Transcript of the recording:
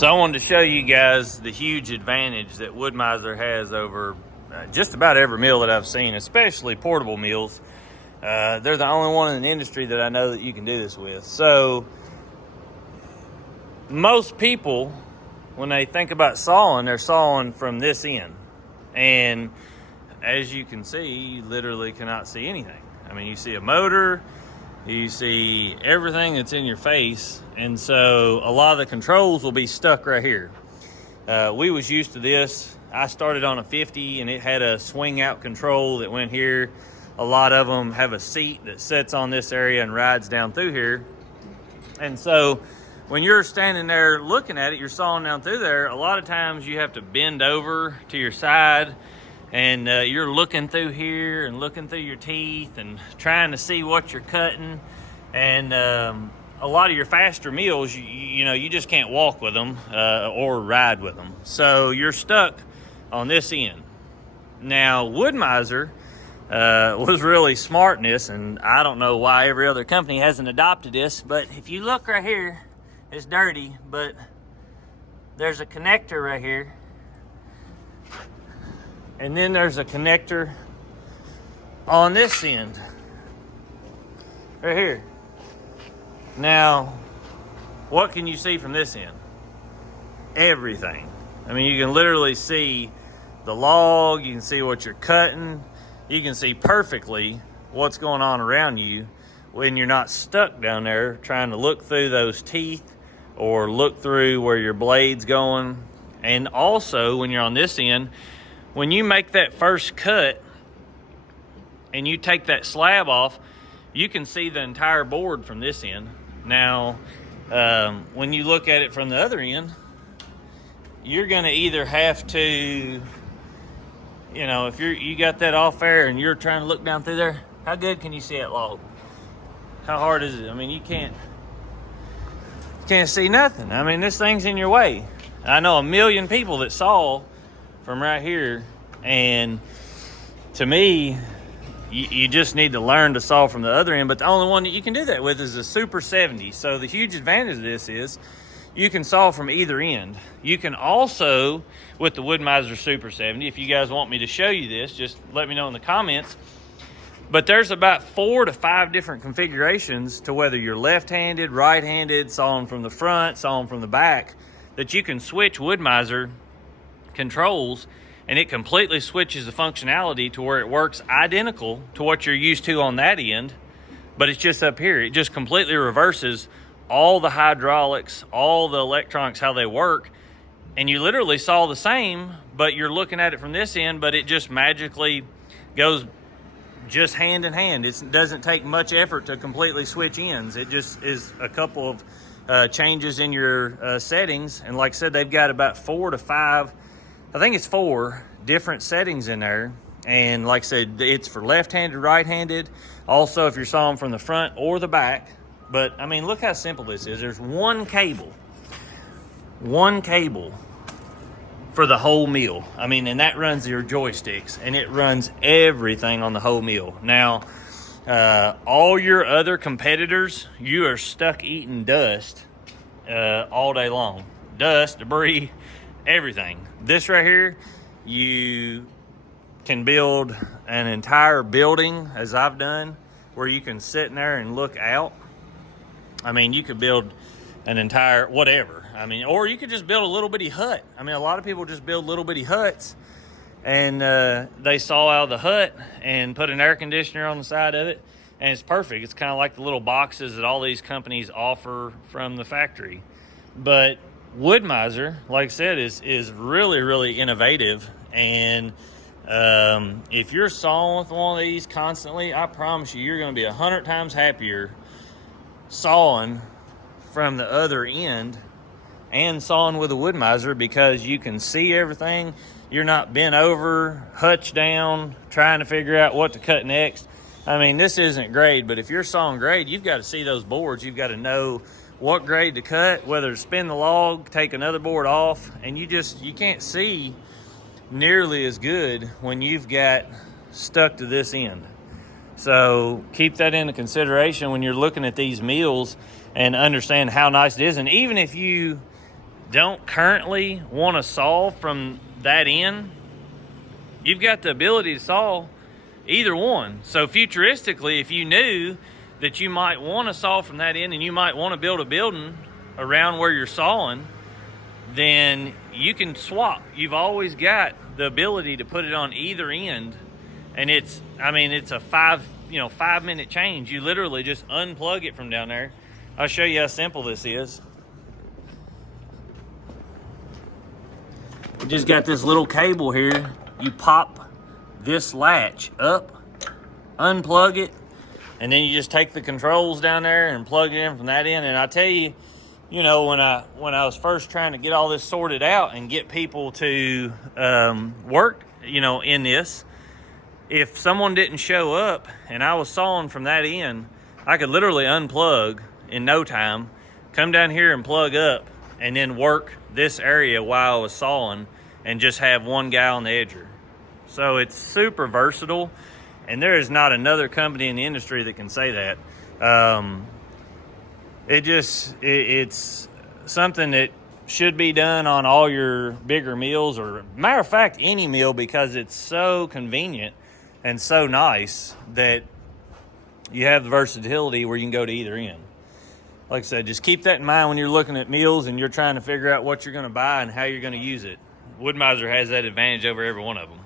So I wanted to show you guys the huge advantage that Woodmizer has over just about every mill that I've seen, especially portable mills. They're the only one in the industry that I know that you can do this with. So most people, when they think about sawing, they're sawing from this end. And as you can see, you literally cannot see anything. I mean, you see a motor, you see everything that's in your face, and so a lot of the controls will be stuck right here. We was used to this. I started on a 50 and it had a swing out control that went here. A lot of them have a seat that sits on this area and rides down through here. And so when you're standing there looking at it, you're sawing down through there, a lot of times you have to bend over to your side and you're looking through here and looking through your teeth and trying to see what you're cutting. And a lot of your faster mills, you know, you just can't walk with them or ride with them. So you're stuck on this end. Now, Woodmizer was really smart in this, and I don't know why every other company hasn't adopted this, but if you look right here, it's dirty, but there's a connector right here. And then there's a connector on this end, right here. Now, what can you see from this end? Everything. I mean, you can literally see the log, you can see what you're cutting, you can see perfectly what's going on around you when you're not stuck down there trying to look through those teeth or look through where your blade's going. And also, when you're on this end, when you make that first cut and you take that slab off, you can see the entire board from this end. Now, when you look at it from the other end, you're gonna either have to, you know, if you got that off there and you're trying to look down through there, how good can you see that log? How hard is it? I mean, you can't see nothing. I mean, this thing's in your way. I know a million people that saw from right here, and to me, you just need to learn to saw from the other end, but the only one that you can do that with is a Super 70. So the huge advantage of this is you can saw from either end. You can also, with the Woodmizer Super 70, if you guys want me to show you this, just let me know in the comments. But there's about 4 to 5 different configurations to whether you're left-handed, right-handed, sawing from the front, sawing from the back, that you can switch Woodmizer controls, and it completely switches the functionality to where it works identical to what you're used to on that end, but it's just up here. It just completely reverses all the hydraulics, all the electronics, how they work, and you literally saw the same, but you're looking at it from this end, but it just magically goes just hand in hand. It doesn't take much effort to completely switch ends. It just is a couple of changes in your settings, and like I said, they've got about 4 to 5, I think it's 4 different settings in there. And like I said, it's for left-handed, right-handed. Also, if you're sawing from the front or the back. But I mean, look how simple this is. There's one cable for the whole mill. I mean, and that runs your joysticks, and it runs everything on the whole mill. Now, all your other competitors, you are stuck eating dust all day long. Dust, debris, everything. This right here, you can build an entire building, as I've done, where you can sit in there and look out. I mean, you could build an entire whatever. I mean, or you could just build a little bitty hut. I mean, a lot of people just build little bitty huts, and they saw out of the hut and put an air conditioner on the side of it, and it's perfect. It's kind of like the little boxes that all these companies offer from the factory. But Woodmizer, like I said, is really, really innovative. And if you're sawing with one of these constantly, I promise you're going to be 100 times happier sawing from the other end and sawing with a Woodmizer, because you can see everything. You're not bent over, hutched down, trying to figure out what to cut next. I mean, this isn't grade, but if you're sawing grade, you've got to see those boards. You've got to know what grade to cut, whether to spin the log, take another board off, and you can't see nearly as good when you've got stuck to this end. So keep that into consideration when you're looking at these mills and understand how nice it is. And even if you don't currently want to saw from that end, you've got the ability to saw either one. So futuristically, if you knew that you might want to saw from that end and you might want to build a building around where you're sawing, then you can swap. You've always got the ability to put it on either end. And it's a 5-minute change. You literally just unplug it from down there. I'll show you how simple this is. We just got this little cable here. You pop this latch up, unplug it, and then you just take the controls down there and plug it in from that end. And I tell you, when I was first trying to get all this sorted out and get people to work, in this, if someone didn't show up and I was sawing from that end, I could literally unplug in no time, come down here and plug up, and then work this area while I was sawing and just have one guy on the edger. So it's super versatile, and there is not another company in the industry that can say that. It's something that should be done on all your bigger meals, or matter of fact, any meal, because it's so convenient and so nice that you have the versatility where you can go to either end. Like I said, just keep that in mind when you're looking at meals and you're trying to figure out what you're going to buy and how you're going to use it. Woodmizer has that advantage over every one of them.